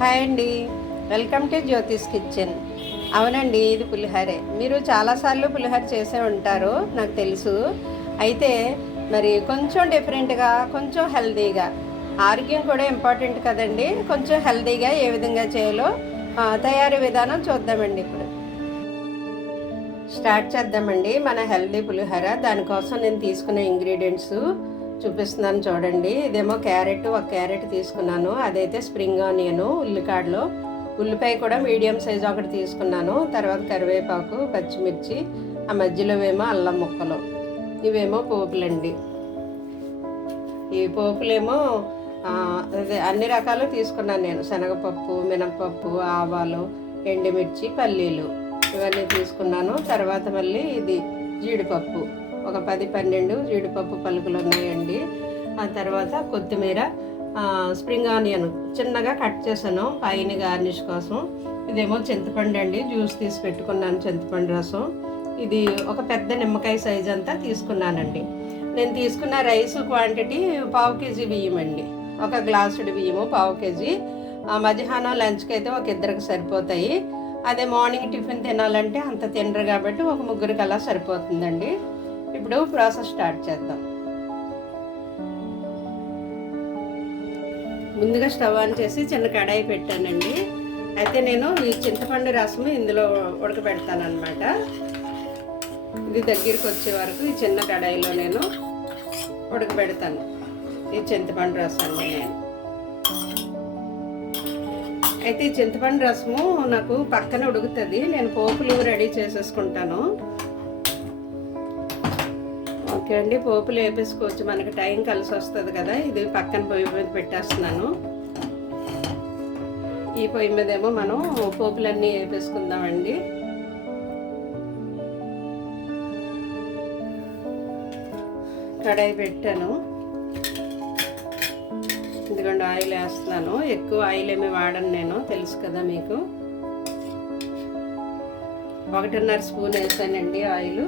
Hi అండి, welcome to Jyothish kitchen. అవునండి, ఇది పులిహోరే. మీరు చాలాసార్లు పులిహోర చేసే ఉంటారు, నాకు తెలుసు. అయితే మరి కొంచెం డిఫరెంట్గా, కొంచెం హెల్తీగా, ఆరోగ్యం కూడా ఇంపార్టెంట్ కదండి. కొంచెం హెల్తీగా ఏ విధంగా చేయాలో తయారీ విధానం చూద్దామండి. ఇప్పుడు స్టార్ట్ చేద్దామండి మన హెల్తీ పులిహోర. దానికోసం నేను తీసుకునే ఇంగ్రీడియంట్స్ చూపిస్తున్నాను చూడండి. ఇదేమో క్యారెట్, ఒక క్యారెట్ తీసుకున్నాను. అదైతే స్ప్రింగ్ ఆనియన్, ఉల్లికాడలు, ఉల్లిపాయ కూడా మీడియం సైజ్ ఒకటి తీసుకున్నాను. తర్వాత కరివేపాకు, పచ్చిమిర్చి, ఆ మధ్యలో ఏమో అల్లం ముక్కలు. ఇవేమో పోపులండి. ఈ పోపులేమో అదే అన్ని రకాలు తీసుకున్నాను నేను. శనగపప్పు, మినపప్పు, ఆవాలు, ఎండుమిర్చి, పల్లీలు ఇవన్నీ తీసుకున్నాను. తర్వాత మళ్ళీ ఇది జీడిపప్పు, ఒక 10-12 జీడిపప్పు పలుకులు ఉన్నాయండి. ఆ తర్వాత కొత్తిమీర, స్ప్రింగ్ ఆనియన్ చిన్నగా కట్ చేశాను పైన గార్నిష్ కోసం. ఇదేమో చింతపండు అండి, జ్యూస్ తీసి పెట్టుకున్నాను, చింతపండు రసం. ఇది ఒక పెద్ద నిమ్మకాయ సైజ్ అంతా తీసుకున్నానండి. నేను తీసుకున్న రైస్ క్వాంటిటీ 1/2 కేజీ బియ్యం అండి. ఒక గ్లాసుడి బియ్యము 1/2 కేజీ. మధ్యాహ్నం లంచ్కి అయితే ఒక ఇద్దరికి సరిపోతాయి. అదే మార్నింగ్ టిఫిన్ తినాలంటే అంత తినరు కాబట్టి ఒక ముగ్గురికి అలా సరిపోతుందండి. ఇప్పుడు ప్రాసెస్ స్టార్ట్ చేద్దాం. ముందుగా స్టవ్ ఆన్ చేసి చిన్న కడాయి పెట్టానండి. అయితే నేను ఈ చింతపండు రసం ఇందులో ఉడకబెడతాను అనమాట. ఇది దగ్గరికి వచ్చే వరకు ఈ చిన్న కడాయిలో నేను ఉడకబెడతాను ఈ చింతపండు రసాన్ని నేను. అయితే ఈ చింతపండు రసము నాకు పక్కన ఉడుకుతుంది. నేను పోపులు రెడీ చేసేసుకుంటాను. ఓకే అండి, పోపులు వేపేసుకోవచ్చు, మనకి టైం కలిసి వస్తుంది కదా. ఇది పక్కన పొయ్యి మీద పెట్టేస్తున్నాను. ఈ పొయ్యి మీద ఏమో మనం పోపులన్నీ వేపేసుకుందామండి. కడాయి పెట్టాను. ఎందుకంటే ఆయిల్ వేస్తున్నాను. ఎక్కువ ఆయిల్ ఏమి వాడను నేను, తెలుసు కదా మీకు. 1.5 స్పూన్ వేసానండి ఆయిల్.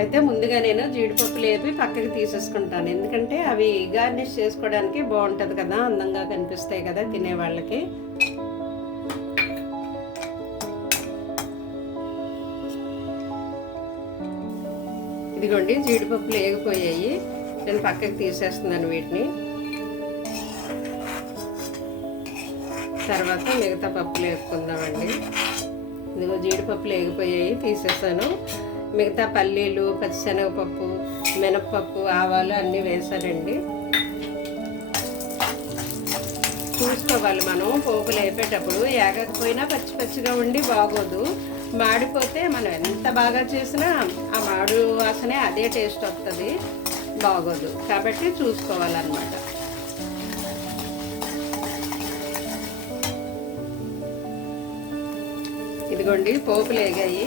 అయితే ముందుగా నేను జీడిపప్పులు వేపి పక్కకి తీసేసుకుంటాను. ఎందుకంటే అవి గార్నిష్ చేసుకోవడానికి బాగుంటుంది కదా, అందంగా కనిపిస్తాయి కదా తినేవాళ్ళకి. ఇదిగోండి, జీడిపప్పులు వేగిపోయాయి. నేను పక్కకి తీసేస్తున్నాను వీటిని. తర్వాత మిగతా పప్పులు వేసుకుందామండి. ఇదిగో జీడిపప్పులు వేగిపోయాయి, తీసేసాను. మిగతా పల్లీలు, పచ్చిశనగపప్పు, మినప్పప్పు, ఆవాలు అన్నీ వేసానండి. చూసుకోవాలి మనం పోపులు వేపేటప్పుడు. ఏగకపోయినా పచ్చి పచ్చిగా ఉండి బాగోదు. మాడిపోతే మనం ఎంత బాగా చేసినా ఆ మాడు వాసనే అదే టేస్ట్ వస్తుంది, బాగోదు. కాబట్టి చూసుకోవాలన్నమాట. ఇదిగోండి పోపులు వేగాయి.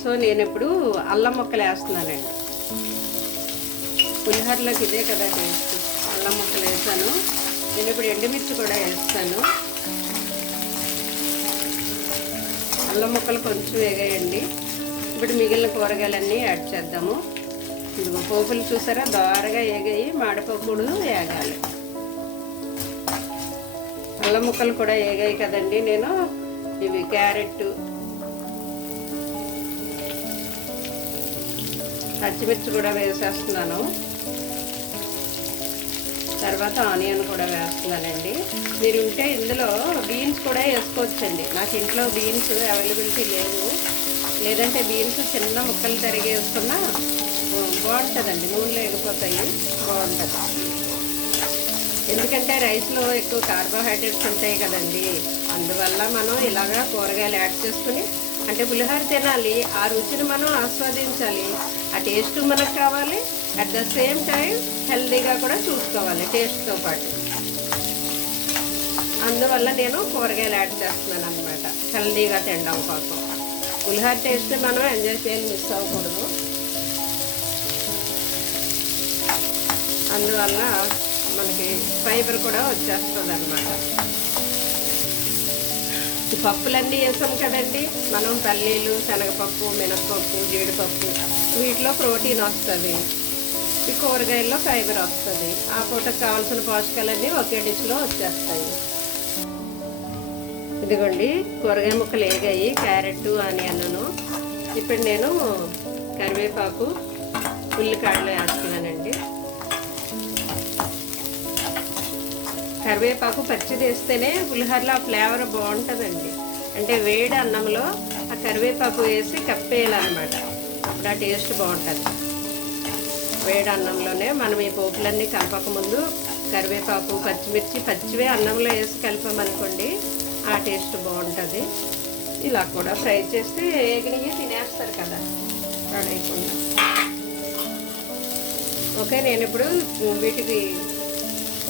సో నేను ఇప్పుడు అల్లం ముక్కలు వేస్తున్నానండి. పులిహోరలోకి ఇదే కదా టేస్ట్. అల్లం ముక్కలు వేసాను. నేను ఇప్పుడు ఎండుమిర్చి కూడా వేస్తాను. అల్లం ముక్కలు కొంచెం వేగాయండి. ఇప్పుడు మిగిలిన కూరగాయలన్నీ యాడ్ చేద్దాము. ఇదిగో పోపులు చూసారా, దోరగా వేగాయి, మాడిపోకూడు వేగాలి. అల్లం ముక్కలు కూడా వేగాయి కదండి. నేను ఇవి క్యారెట్, పచ్చిమిర్చి కూడా వేసేస్తున్నాను. తర్వాత ఆనియన్ కూడా వేస్తున్నానండి. మీరు ఉంటే ఇందులో బీన్స్ కూడా వేసుకోవచ్చండి. నాకు ఇంట్లో బీన్స్ అవైలబిలిటీ లేవు. లేదంటే బీన్స్ చిన్న ముక్కలు తరిగి వేసుకున్నా బాగుంటుందండి. నూనెలో వేగిపోతాయి, బాగుంటుంది. ఎందుకంటే రైస్లో ఎక్కువ కార్బోహైడ్రేట్స్ ఉంటాయి కదండి. అందువల్ల మనం ఇలాగా కూరగాయలు యాడ్ చేసుకుని, అంటే పులిహోర తినాలి, ఆ రుచిని మనం ఆస్వాదించాలి. ఆ టేస్ట్ మనకు కావాలి, అట్ ద సేమ్ టైం హెల్తీగా కూడా చూసుకోవాలి టేస్ట్తో పాటు. అందువల్ల నేను కూరగాయలు యాడ్ చేస్తున్నాను అనమాట, హెల్తీగా తినడం కోసం. పులిహోర టేస్ట్ మనం ఎంజాయ్ చేయాలి, మిస్ అవ్వకూడదు. అందువల్ల మనకి ఫైబర్ కూడా వచ్చేస్తుంది అన్నమాట. ఈ పప్పులన్నీ వేసాం కదండి మనం, పల్లీలు, శనగపప్పు, మినప్పప్పు, జీడిపప్పు, వీటిలో ప్రోటీన్ వస్తుంది. ఈ కూరగాయల్లో ఫైబర్ వస్తుంది. ఆ పూటకు కావాల్సిన పోషకాలన్నీ ఒకే డిష్లో వచ్చేస్తాయి. ఇదిగోండి కూరగాయ ముక్కలు వేగాయి, క్యారెట్ ఆనియన్ను. ఇప్పుడు నేను కరివేపాకు ఉల్లికాడలు వేస్తున్నానండి. కరివేపాకు పచ్చిది వేస్తేనే పులిహోరలో ఆ ఫ్లేవర్ బాగుంటుందండి. అంటే వేడి అన్నంలో ఆ కరివేపాకు వేసి కప్పేయాలన్నమాట, అప్పుడు ఆ టేస్ట్ బాగుంటుంది. వేడి అన్నంలోనే మనం ఈ పోపులన్నీ కలపకముందు కరివేపాకు పచ్చిమిర్చి పచ్చివే అన్నంలో వేసి కలిపామనుకోండి, ఆ టేస్ట్ బాగుంటుంది. ఇలా కూడా ఫ్రై చేస్తే ఏగినవి తినేస్తారు కదా పాడైకుండా. ఓకే, నేను ఇప్పుడు వీటికి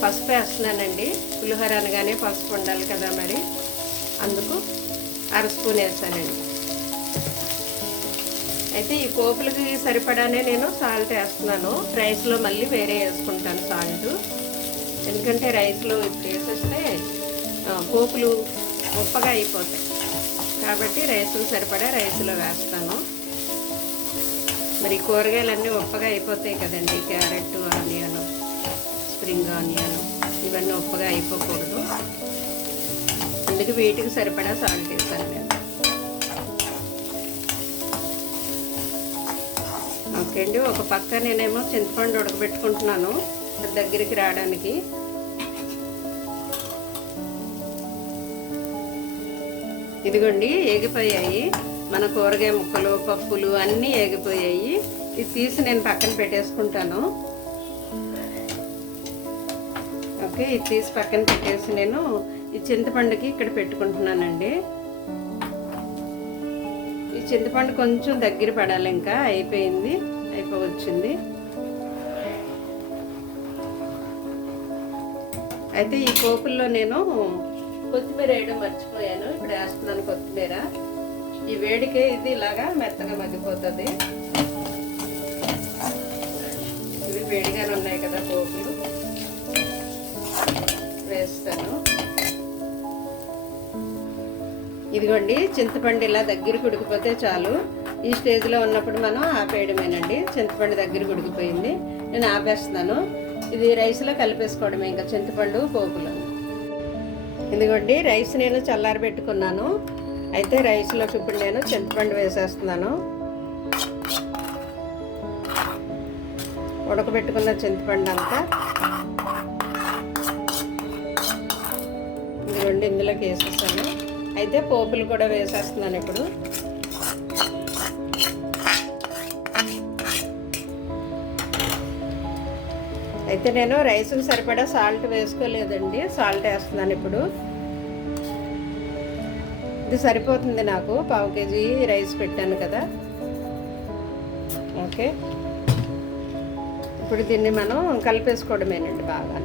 పసుపు వేస్తున్నానండి. పులిహోర అనగానే పసుపు ఉండాలి కదా, మరి అందుకు 1/2 స్పూన్ వేస్తానండి. అయితే ఈ పోపులకి సరిపడానే నేను సాల్ట్ వేస్తున్నాను. రైస్లో మళ్ళీ వేరే వేసుకుంటాను సాల్ట్, ఎందుకంటే రైస్లో ఇప్పుడు వేసేస్తే పోపులు ఉప్పగా అయిపోతాయి కాబట్టి రైస్లో సరిపడా రైస్లో వేస్తాను. మరి కూరగాయలన్నీ ఉప్పగా అయిపోతాయి కదండి, క్యారెట్ ఆనియన్ స్ప్రింగ్ ఆనియన్ ఇవన్నీ ఉప్పగా అయిపోకూడదు, అందుకే వీటికి సరిపడా సాల్ట్ వేస్తాను నేను. ఓకే అండి, ఒక పక్క నేనేమో చింతపండు ఉడకబెట్టుకుంటున్నాను దగ్గరికి రావడానికి. ఇదిగోండి ఏగిపోయాయి మన కూరగాయ ముక్కలు, పప్పులు అన్నీ ఏగిపోయాయి. ఇది తీసి నేను పక్కన పెట్టేసుకుంటాను. ఓకే, ఇది తీసి పక్కన పెట్టేసి నేను ఈ చింతపండుకి ఇక్కడ పెట్టుకుంటున్నానండి. ఈ చింతపండు కొంచెం దగ్గర పడాలి, ఇంకా అయిపోవచ్చింది. అయితే ఈ పోపుల్లో నేను కొత్తిమీర వేయడం మర్చిపోయాను, ఇప్పుడు వేస్తున్నాను కొత్తిమీర. ఈ వేడికే ఇది ఇలాగా మెత్తగా మగ్గిపోతుంది. ఇవి వేడిగానే ఉన్నాయి కదా పోపులు, వేస్తాను. ఇదిగోండి చింతపండు ఇలా దగ్గరికి ఉడికిపోతే చాలు. ఈ స్టేజ్లో ఉన్నప్పుడు మనం ఆపేయడమేనండి. చింతపండు దగ్గరికి ఉడికిపోయింది, నేను ఆపేస్తున్నాను. ఇది రైస్లో కలిపేసుకోవడమే ఇంకా చింతపండు పోపులో. ఇదిగోండి రైస్ నేను చల్లారబెట్టుకున్నాను. అయితే రైస్లోకి ఇప్పుడు నేను చింతపండు వేసేస్తున్నాను. ఉడకబెట్టుకున్న చింతపండు అంతా ఇదిగోండి ఇందులోకి వేసేస్తాను. అయితే పోపులు కూడా వేసేస్తున్నాను ఇప్పుడు. అయితే నేను రైస్కి సరిపడా సాల్ట్ వేసుకోలేదండి, సాల్ట్ వేస్తున్నాను ఇప్పుడు. ఇది సరిపోతుంది నాకు, 1/2 కేజీ రైస్ పెట్టాను కదా. ఓకే, ఇప్పుడు దీన్ని మనం కలిపేసుకోవడమేనండి బాగా.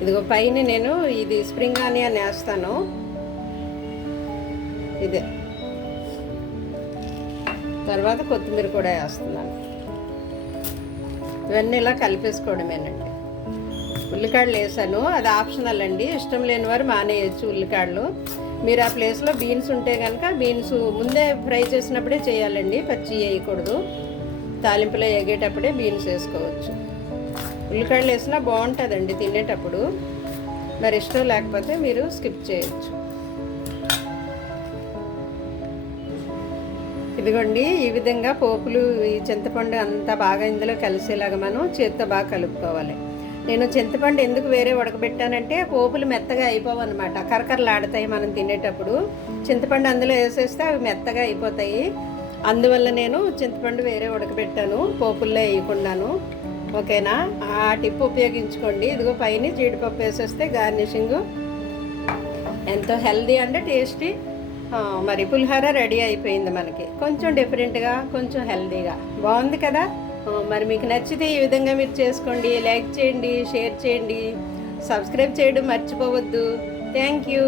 ఇదిగో పైన నేను ఇది స్ప్రింగ్ ఆనియన్ వేస్తాను, ఇదే తర్వాత కొత్తిమీర కూడా వేస్తున్నాను. ఇవన్నీ ఇలా కలిపేసుకోవడమేనండి. ఉల్లికాడలు వేసాను, అది ఆప్షనల్ అండి, ఇష్టం లేని వారు మానేయచ్చు ఉల్లికాడలు. మీరు ఆ ప్లేస్లో బీన్స్ ఉంటే కనుక బీన్స్ ముందే ఫ్రై చేసినప్పుడే చేయాలండి, పచ్చి వేయకూడదు. తాలింపులో ఎగేటప్పుడే బీన్స్ వేసుకోవచ్చు. ఉల్లికాడలు వేసినా బాగుంటుందండి తినేటప్పుడు, మరి ఇష్టం లేకపోతే మీరు స్కిప్ చేయొచ్చు. ఇదిగోండి ఈ విధంగా పోపులు ఈ చింతపండు అంతా బాగా ఇందులో కలిసేలాగా మనం చేత్తో బాగా కలుపుకోవాలి. నేను చింతపండు ఎందుకు వేరే ఉడకబెట్టానంటే పోపులు మెత్తగా అయిపోవన్నమాట, కరకరలాడతాయి మనం తినేటప్పుడు. చింతపండు అందులో వేసేస్తే అవి మెత్తగా అయిపోతాయి, అందువల్ల నేను చింతపండు వేరే ఉడకబెట్టాను, పోపుల్లో వేయకుండాను. ఓకేనా, ఆ టిప్ ఉపయోగించుకోండి. ఇదిగో పైన జీడిపప్పు వేసేస్తే గార్నిషింగ్ ఎంతో హెల్దీ అండ్ టేస్టీ మరి పులిహోర రెడీ అయిపోయింది మనకి. కొంచెం డిఫరెంట్గా, కొంచెం హెల్దీగా బాగుంది కదా. మరి మీకు నచ్చితే ఈ విధంగా మీరు చేసుకోండి, లైక్ చేయండి, షేర్ చేయండి, సబ్స్క్రైబ్ చేయడం మర్చిపోవద్దు. Thank you.